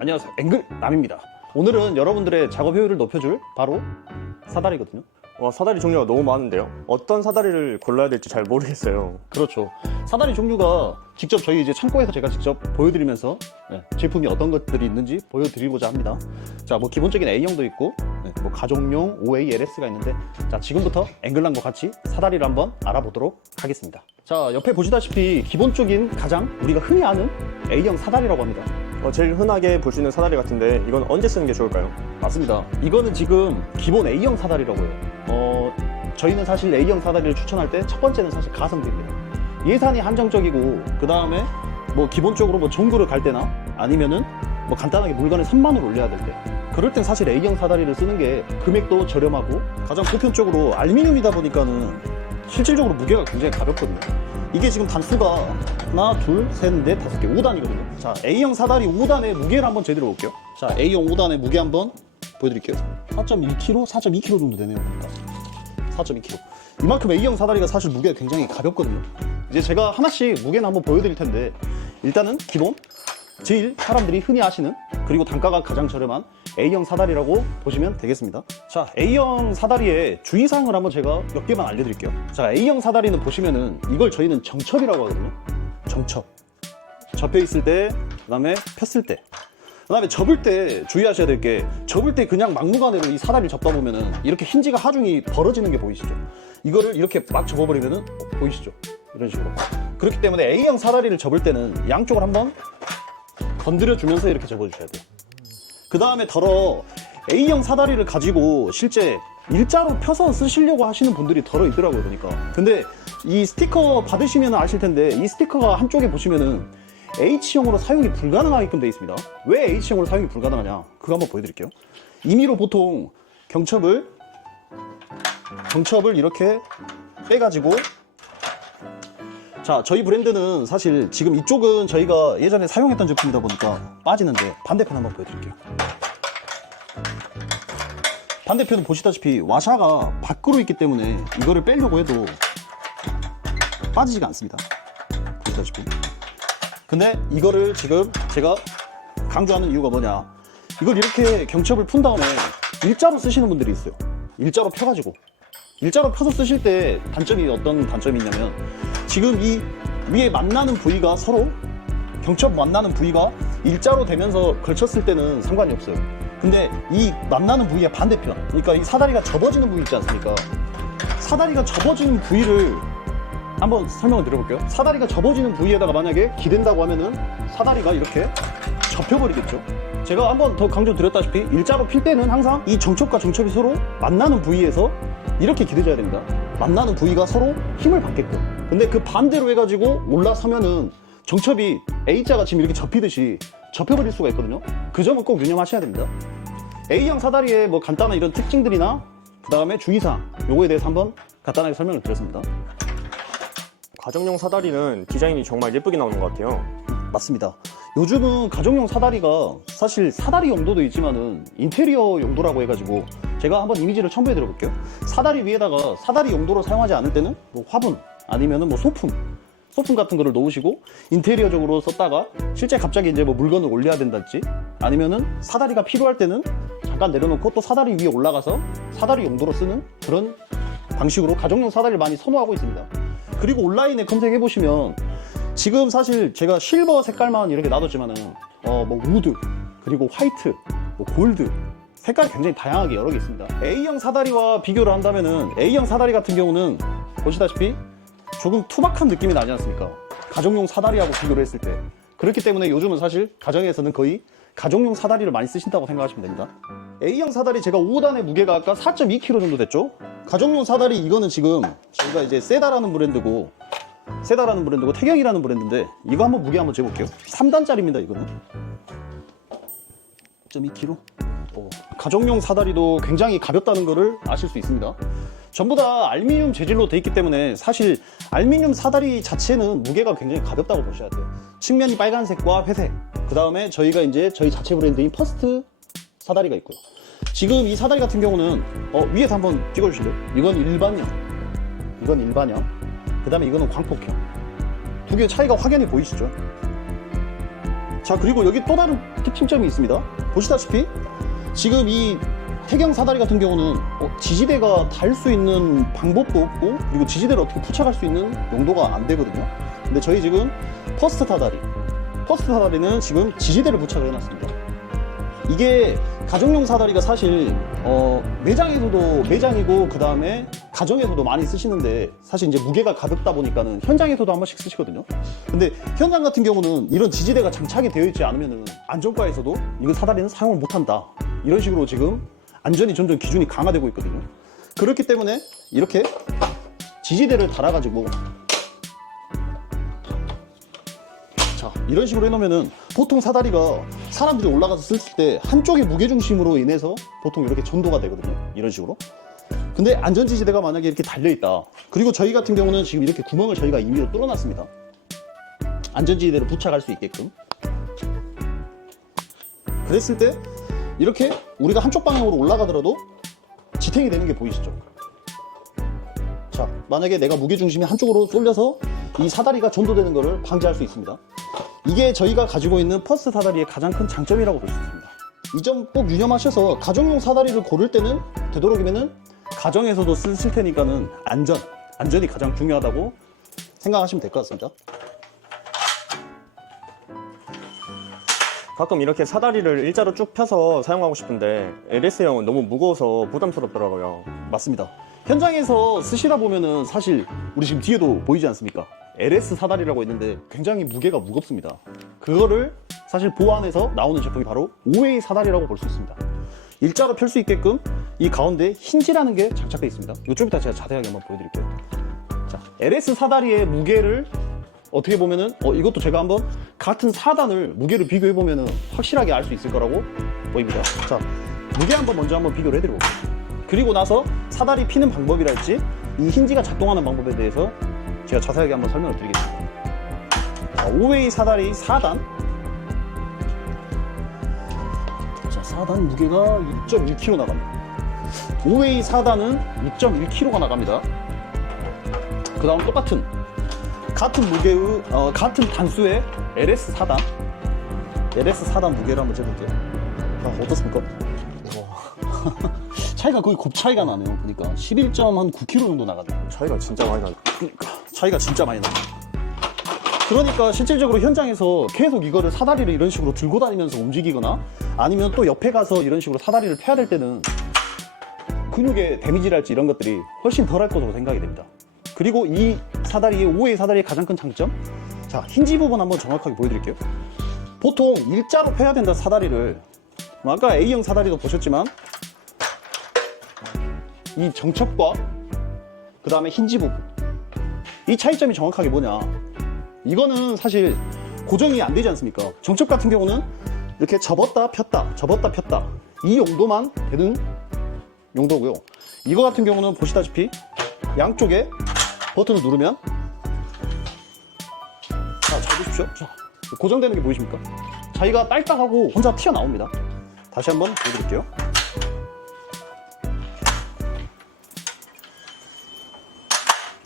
안녕하세요, 앵글남입니다. 오늘은 여러분들의 작업 효율을 높여줄 바로 사다리거든요. 와, 사다리 종류가 너무 많은데요? 어떤 사다리를 골라야 될지 잘 모르겠어요. 그렇죠. 사다리 종류가 직접 저희 이제 창고에서 제가 직접 보여드리면서 제품이 어떤 것들이 있는지 보여드리고자 합니다. 자, 뭐 기본적인 A형도 있고 뭐 가족용 OA LS가 있는데, 자, 지금부터 앵글남과 같이 사다리를 한번 알아보도록 하겠습니다. 자, 옆에 보시다시피 기본적인 가장 우리가 흔히 아는 A형 사다리라고 합니다. 제일 흔하게 볼 수 있는 사다리 같은데 이건 언제 쓰는 게 좋을까요? 맞습니다. 이거는 지금 기본 A형 사다리라고 해요. 저희는 사실 A형 사다리를 추천할 때 첫 번째는 사실 가성비입니다. 예산이 한정적이고, 그 다음에 뭐 기본적으로 뭐 종구를 갈 때나 아니면은 뭐 간단하게 물건을 3만원 올려야 될 때, 그럴 땐 사실 A형 사다리를 쓰는 게 금액도 저렴하고 가장 보편적으로 알루미늄이다 보니까는 실질적으로 무게가 굉장히 가볍거든요. 이게 지금 단수가 하나, 둘, 셋, 넷, 다섯 개, 5단이거든요. 자, A형 사다리 5단의 무게를 한번 제대로 볼게요. 자, A형 5단의 무게 한번 보여드릴게요. 4.1kg, 4.2kg 정도 되네요. 그러니까 4.2kg. 이만큼 A형 사다리가 사실 무게가 굉장히 가볍거든요. 이제 제가 하나씩 무게는 한번 보여드릴 텐데, 일단은 기본, 제일 사람들이 흔히 아시는, 그리고 단가가 가장 저렴한 A형 사다리라고 보시면 되겠습니다. 자, A형 사다리의 주의사항을 한번 제가 몇 개만 알려드릴게요. 자, A형 사다리는 보시면은 이걸 저희는 정첩이라고 하거든요. 정첩. 접혀 있을 때, 그 다음에 폈을 때, 그 다음에 접을 때 주의하셔야 될 게, 접을 때 그냥 막무가내로 이 사다리를 접다 보면은 이렇게 힌지가 하중이 벌어지는 게 보이시죠? 이거를 이렇게 막 접어버리면은 보이시죠? 이런 식으로. 그렇기 때문에 A형 사다리를 접을 때는 양쪽을 한번 건드려주면서 이렇게 접어주셔야 돼요. 그 다음에 더러 A형 사다리를 가지고 실제 일자로 펴서 쓰시려고 하시는 분들이 더러 있더라고요, 보니까. 근데 이 스티커 받으시면 아실 텐데, 이 스티커가 한쪽에 보시면은 H형으로 사용이 불가능하게끔 되어 있습니다. 왜 H형으로 사용이 불가능하냐? 그거 한번 보여드릴게요. 임의로 보통 경첩을 이렇게 빼가지고, 자, 저희 브랜드는 사실 지금 이쪽은 저희가 예전에 사용했던 제품이다 보니까 빠지는데, 반대편 한번 보여드릴게요. 반대편은 보시다시피 와샤가 밖으로 있기 때문에 이거를 빼려고 해도 빠지지가 않습니다. 보시다시피. 근데 이거를 지금 제가 강조하는 이유가 뭐냐, 이걸 이렇게 경첩을 푼 다음에 일자로 쓰시는 분들이 있어요. 일자로 펴가지고. 일자로 펴서 쓰실 때 단점이 어떤 단점이 있냐면, 지금 이 위에 만나는 부위가 서로, 경첩 만나는 부위가 일자로 되면서 걸쳤을 때는 상관이 없어요. 근데 이 만나는 부위의 반대편, 그러니까 이 사다리가 접어지는 부위 있지 않습니까? 사다리가 접어지는 부위를 한번 설명을 드려볼게요. 사다리가 접어지는 부위에다가 만약에 기댄다고 하면은 사다리가 이렇게 접혀버리겠죠. 제가 한번 더 강조드렸다시피 일자로 필 때는 항상 이 정첩과 정첩이 서로 만나는 부위에서 이렇게 기대줘야 됩니다. 만나는 부위가 서로 힘을 받게끔. 근데 그 반대로 해가지고 올라서면은 정첩이 A자가 지금 이렇게 접히듯이 접혀버릴 수가 있거든요. 그 점은 꼭 유념하셔야 됩니다. A형 사다리의 뭐 간단한 이런 특징들이나 그 다음에 주의사항, 요거에 대해서 한번 간단하게 설명을 드렸습니다. 가정용 사다리는 디자인이 정말 예쁘게 나오는 것 같아요. 맞습니다. 요즘은 가정용 사다리가 사실 사다리 용도도 있지만은 인테리어 용도라고 해가지고 제가 한번 이미지를 첨부해 드려볼게요. 사다리 위에다가 사다리 용도로 사용하지 않을 때는 뭐 화분 아니면은 뭐 소품 같은 거를 놓으시고 인테리어적으로 썼다가 실제 갑자기 이제 뭐 물건을 올려야 된다든지, 아니면은 사다리가 필요할 때는 잠깐 내려놓고 또 사다리 위에 올라가서 사다리 용도로 쓰는 그런 방식으로 가정용 사다리를 많이 선호하고 있습니다. 그리고 온라인에 검색해 보시면 지금 사실 제가 실버 색깔만 이렇게 놔뒀지만은 뭐 우드, 그리고 화이트, 뭐 골드, 색깔이 굉장히 다양하게 여러 개 있습니다. A형 사다리와 비교를 한다면은 A형 사다리 같은 경우는 보시다시피 조금 투박한 느낌이 나지 않습니까? 가정용 사다리하고 비교를 했을 때. 그렇기 때문에 요즘은 사실 가정에서는 거의 가정용 사다리를 많이 쓰신다고 생각하시면 됩니다. A형 사다리 제가 5단의 무게가 아까 4.2kg 정도 됐죠? 가정용 사다리 이거는 지금 저희가 이제 세다라는 브랜드고 태경이라는 브랜드인데, 이거 한번 무게 한번 재볼게요. 3단짜리입니다. 이거는 4.2kg. 가정용 사다리도 굉장히 가볍다는 거를 아실 수 있습니다. 전부 다 알루미늄 재질로 되어 있기 때문에 사실 알루미늄 사다리 자체는 무게가 굉장히 가볍다고 보셔야 돼요. 측면이 빨간색과 회색, 그 다음에 저희가 이제 저희 자체 브랜드인 퍼스트 사다리가 있고요. 지금 이 사다리 같은 경우는 위에서 한번 찍어주실래요? 이건 일반형, 그 다음에 이거는 광폭형. 두 개의 차이가 확연히 보이시죠? 자, 그리고 여기 또 다른 특징점이 있습니다. 보시다시피 지금 이 태경 사다리 같은 경우는 지지대가 달 수 있는 방법도 없고, 그리고 지지대를 어떻게 부착할 수 있는 용도가 안 되거든요. 근데 저희 지금 퍼스트 사다리는 지금 지지대를 부착을 해놨습니다. 이게 가정용 사다리가 사실 매장이고 그 다음에 가정에서도 많이 쓰시는데, 사실 이제 무게가 가볍다 보니까는 현장에서도 한 번씩 쓰시거든요. 근데 현장 같은 경우는 이런 지지대가 장착이 되어 있지 않으면은 안전과에서도 이거 사다리는 사용을 못한다, 이런 식으로 지금 안전이 점점 기준이 강화되고 있거든요. 그렇기 때문에 이렇게 지지대를 달아가지고, 자, 이런 식으로 해놓으면은 보통 사다리가 사람들이 올라가서 쓸 때 한쪽의 무게중심으로 인해서 보통 이렇게 전도가 되거든요. 이런 식으로. 근데 안전지지대가 만약에 이렇게 달려있다. 그리고 저희 같은 경우는 지금 이렇게 구멍을 저희가 임의로 뚫어놨습니다. 안전지지대를 부착할 수 있게끔. 그랬을 때 이렇게 우리가 한쪽 방향으로 올라가더라도 지탱이 되는 게 보이시죠? 자, 만약에 내가 무게중심이 한쪽으로 쏠려서 이 사다리가 전도되는 것을 방지할 수 있습니다. 이게 저희가 가지고 있는 퍼스트 사다리의 가장 큰 장점이라고 볼 수 있습니다. 이 점 꼭 유념하셔서 가정용 사다리를 고를 때는 되도록이면은 가정에서도 쓰실 테니까는 안전이 가장 중요하다고 생각하시면 될 것 같습니다. 가끔 이렇게 사다리를 일자로 쭉 펴서 사용하고 싶은데 LS형은 너무 무거워서 부담스럽더라고요. 맞습니다. 현장에서 쓰시다 보면은 사실 우리 지금 뒤에도 보이지 않습니까? LS 사다리라고 있는데 굉장히 무게가 무겁습니다. 그거를 사실 보완해서 나오는 제품이 바로 5웨이 사다리라고 볼 수 있습니다. 일자로 펼 수 있게끔 이 가운데 힌지라는 게 장착되어 있습니다. 이쪽 이따 제가 자세하게 한번 보여드릴게요. 자, LS 사다리의 무게를 어떻게 보면은 이것도 제가 한번 같은 4단을 무게를 비교해 보면은 확실하게 알 수 있을 거라고 보입니다. 자, 무게 먼저 한번 비교를 해드려 볼게요. 그리고 나서 사다리 피는 방법이랄지 이 힌지가 작동하는 방법에 대해서 제가 자세하게 한번 설명을 드리겠습니다. 자, 5웨이 사다리 4단. 자, 4단 무게가 2.1kg 나갑니다. 5웨이 4단은 2.1kg가 나갑니다. 그 다음 같은 무게의 같은 단수의 LS 4단 무게를 한번 재볼게요. 자, 어떻습니까? 차이가 거의 곱차이가 나네요. 그러니까 11.9kg 정도 나가네요. 차이가 진짜 많이 나요. 그러니까 차이가 진짜 많이 나요. 그러니까 실질적으로 현장에서 계속 이거를 사다리를 이런 식으로 들고 다니면서 움직이거나 아니면 또 옆에 가서 이런 식으로 사다리를 펴야 될 때는 근육의 데미지랄지 이런 것들이 훨씬 덜 할 것으로 생각이 됩니다. 그리고 이 사다리의 5웨이 사다리의 가장 큰 장점, 자, 힌지 부분 한번 정확하게 보여드릴게요. 보통 일자로 펴야 된다 사다리를, 아까 A형 사다리도 보셨지만 이 정척과 그 다음에 힌지 부분, 이 차이점이 정확하게 뭐냐, 이거는 사실 고정이 안 되지 않습니까? 정척 같은 경우는 이렇게 접었다 폈다 이 정도만 되는 용도고요. 이거 같은 경우는 보시다시피 양쪽에 버튼을 누르면, 자, 잘 보십시오. 자, 고정되는 게 보이십니까? 자기가 딸딱하고 혼자 튀어나옵니다. 다시 한번 보여드릴게요.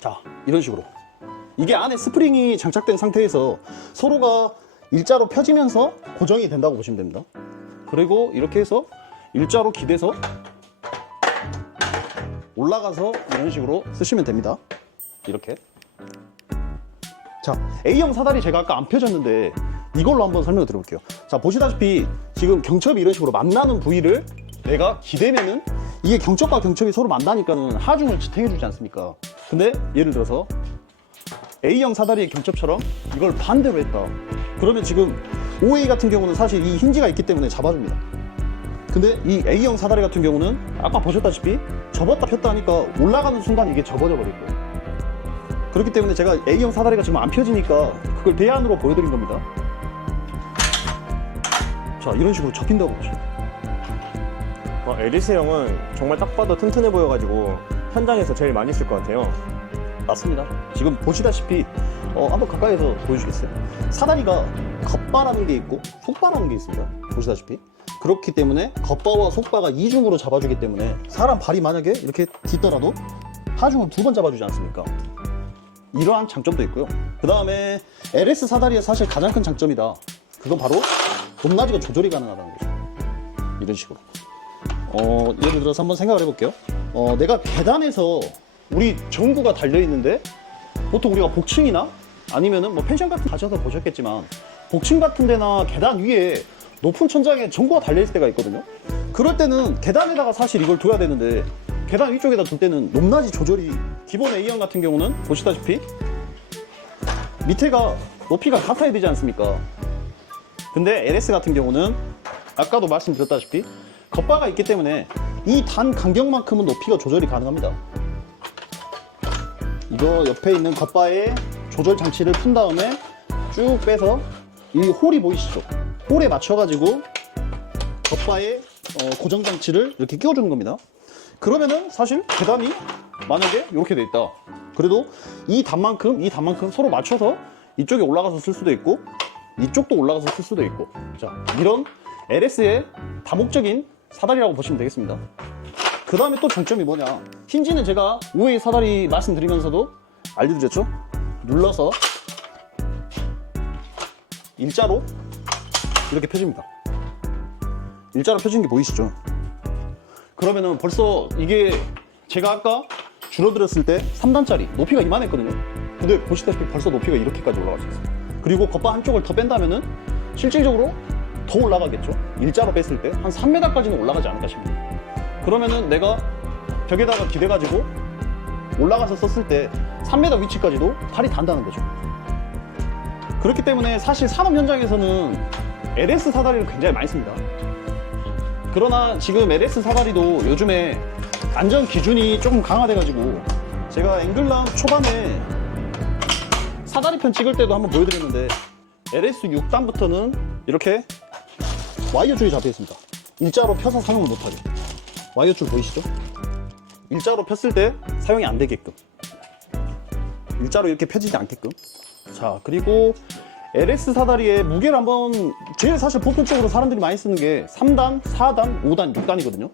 자, 이런 식으로 이게 안에 스프링이 장착된 상태에서 서로가 일자로 펴지면서 고정이 된다고 보시면 됩니다. 그리고 이렇게 해서 일자로 기대서 올라가서 이런 식으로 쓰시면 됩니다. 이렇게. 자, A형 사다리 제가 아까 안 펴졌는데 이걸로 한번 설명을 드려볼게요. 자, 보시다시피 지금 경첩이 이런 식으로 만나는 부위를 내가 기대면은 이게 경첩과 경첩이 서로 만나니까는 하중을 지탱해주지 않습니까? 근데 예를 들어서 A형 사다리의 경첩처럼 이걸 반대로 했다. 그러면 지금 5A 같은 경우는 사실 이 힌지가 있기 때문에 잡아줍니다. 근데 이 A형 사다리 같은 경우는 아까 보셨다시피 접었다 폈다 하니까 올라가는 순간 이게 접어져 버릴 거예요. 그렇기 때문에 제가 A형 사다리가 지금 안 펴지니까 그걸 대안으로 보여드린 겁니다. 자, 이런 식으로 접힌다고 보시면 돼요. LS형은 정말 딱 봐도 튼튼해 보여가지고 현장에서 제일 많이 쓸 것 같아요. 맞습니다. 지금 보시다시피 한번 가까이서 보여주시겠어요? 사다리가 겉바라는 게 있고 속바라는 게 있습니다. 보시다시피 그렇기 때문에 겉바와 속바가 이중으로 잡아주기 때문에 사람 발이 만약에 이렇게 딛더라도 하중은 2번 잡아주지 않습니까? 이러한 장점도 있고요. 그 다음에 LS 사다리의 사실 가장 큰 장점이다. 그건 바로 높낮이가 조절이 가능하다는 거죠. 이런 식으로. 예를 들어서 한번 생각을 해볼게요. 내가 계단에서 우리 전구가 달려있는데 보통 우리가 복층이나 아니면은 뭐 펜션 같은 데 가셔서 보셨겠지만 복층 같은 데나 계단 위에 높은 천장에 전구가 달려있을 때가 있거든요. 그럴 때는 계단에다가 사실 이걸 둬야 되는데 계단 위쪽에다 둘 때는 높낮이 조절이 기본 A형 같은 경우는 보시다시피 밑에가 높이가 같아야 되지 않습니까? 근데 LS 같은 경우는 아까도 말씀드렸다시피 겉바가 있기 때문에 이 단 간격만큼은 높이가 조절이 가능합니다. 이거 옆에 있는 겉바에 조절 장치를 푼 다음에 쭉 빼서 이 홀이 보이시죠? 홀에 맞춰가지고 겉바에 고정 장치를 이렇게 끼워주는 겁니다. 그러면은 사실 계단이 만약에 이렇게 돼 있다. 그래도 이 단만큼 서로 맞춰서 이쪽에 올라가서 쓸 수도 있고 이쪽도 올라가서 쓸 수도 있고, 자, 이런 LS의 다목적인 사다리라고 보시면 되겠습니다. 그 다음에 또 장점이 뭐냐, 힌지는 제가 우웨이 사다리 말씀드리면서도 알려드렸죠. 눌러서 일자로 이렇게 펴집니다. 일자로 펴진 게 보이시죠? 그러면은 벌써 이게 제가 아까 줄어들었을 때 3단짜리 높이가 이만했거든요. 근데 보시다시피 벌써 높이가 이렇게까지 올라갈 수 있어요. 그리고 겉바 한쪽을 더 뺀다면은 실질적으로 더 올라가겠죠. 일자로 뺐을 때 한 3m까지는 올라가지 않을까 싶습니다. 그러면은 내가 벽에다가 기대가지고 올라가서 썼을 때 3m 위치까지도 팔이 닿는다는 거죠. 그렇기 때문에 사실 산업 현장에서는 LS 사다리를 굉장히 많이 씁니다. 그러나 지금 LS 사다리도 요즘에 안전 기준이 조금 강화돼가지고 제가 앵글람 초반에 사다리편 찍을 때도 한번 보여드렸는데 LS 6단부터는 이렇게 와이어 줄이 잡혀 있습니다. 일자로 펴서 사용을 못하게. 와이어 줄 보이시죠? 일자로 폈을 때 사용이 안 되게끔, 일자로 이렇게 펴지지 않게끔. 자, 그리고 LS 사다리의 무게를 한번, 제일 사실 보편적으로 사람들이 많이 쓰는 게 3단, 4단, 5단, 6단이거든요.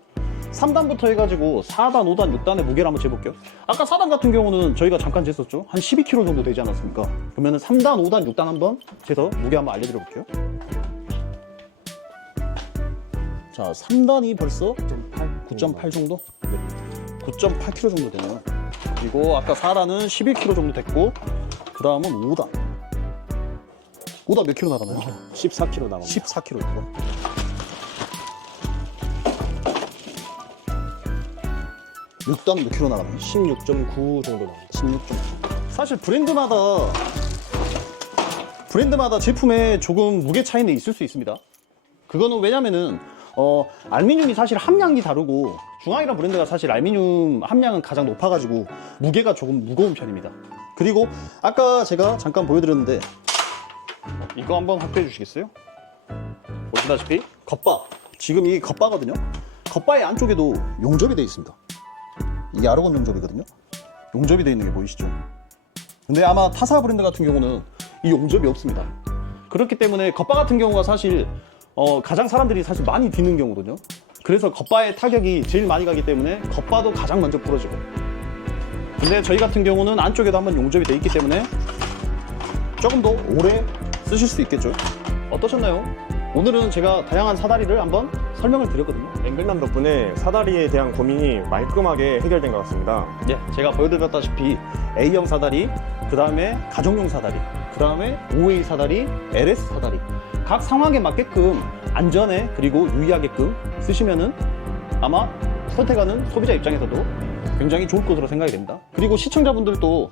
3단부터 해가지고 4단, 5단, 6단의 무게를 한번 재볼게요. 아까 4단 같은 경우는 저희가 잠깐 쟀었죠. 한 12kg 정도 되지 않았습니까? 그러면 3단, 5단, 6단 한번 재서 무게 한번 알려드려 볼게요. 자, 3단이 벌써 9.8 정도? 네. 9.8kg 정도 되네요. 그리고 아까 4단은 11kg 정도 됐고, 그 다음은 5단. 5단 몇 킬로 나가나요? 14kg 나갑니다. 14kg 정도. 6단 몇 킬로 나가나요? 16.9 정도 나옵니다. 16.9. 사실 브랜드마다 제품에 조금 무게 차이는 있을 수 있습니다. 그거는 왜냐면은 알루미늄이 사실 함량이 다르고 중앙이라는 브랜드가 사실 알루미늄 함량은 가장 높아가지고 무게가 조금 무거운 편입니다. 그리고 아까 제가 잠깐 보여드렸는데 이거 한번 확대해 주시겠어요? 보시다시피 겉바, 지금 이 겉바거든요. 겉바의 안쪽에도 용접이 되어 있습니다. 이게 아르곤 용접이거든요. 용접이 되어 있는 게 보이시죠? 근데 아마 타사 브랜드 같은 경우는 이 용접이 없습니다. 그렇기 때문에 겉바 같은 경우가 사실 가장 사람들이 사실 많이 뒤는 경우거든요. 그래서 겉바의 타격이 제일 많이 가기 때문에 겉바도 가장 먼저 부러지고, 근데 저희 같은 경우는 안쪽에도 한번 용접이 되어 있기 때문에 조금 더 오래 쓰실 수 있겠죠. 어떠셨나요? 오늘은 제가 다양한 사다리를 한번 설명을 드렸거든요. 앵글남 덕분에 사다리에 대한 고민이 말끔하게 해결된 것 같습니다. 예, 제가 보여드렸다시피 A형 사다리, 그 다음에 가정용 사다리, 그 다음에 OA 사다리, LS 사다리, 각 상황에 맞게끔 안전에 그리고 유의하게끔 쓰시면은 아마 선택하는 소비자 입장에서도 굉장히 좋을 것으로 생각이 됩니다. 그리고 시청자분들도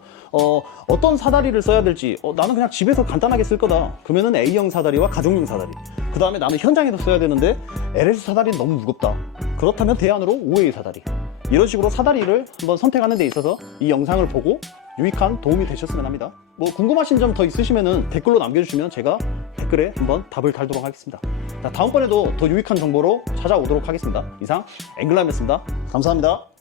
어떤 사다리를 써야 될지, 나는 그냥 집에서 간단하게 쓸 거다 그러면은 A형 사다리와 가정용 사다리, 그 다음에 나는 현장에서 써야 되는데 LS 사다리는 너무 무겁다, 그렇다면 대안으로 OA 사다리, 이런 식으로 사다리를 한번 선택하는 데 있어서 이 영상을 보고 유익한 도움이 되셨으면 합니다. 뭐 궁금하신 점 더 있으시면은 댓글로 남겨주시면 제가 댓글에 한번 답을 달도록 하겠습니다. 자, 다음번에도 더 유익한 정보로 찾아오도록 하겠습니다. 이상 앵글람이었습니다. 감사합니다.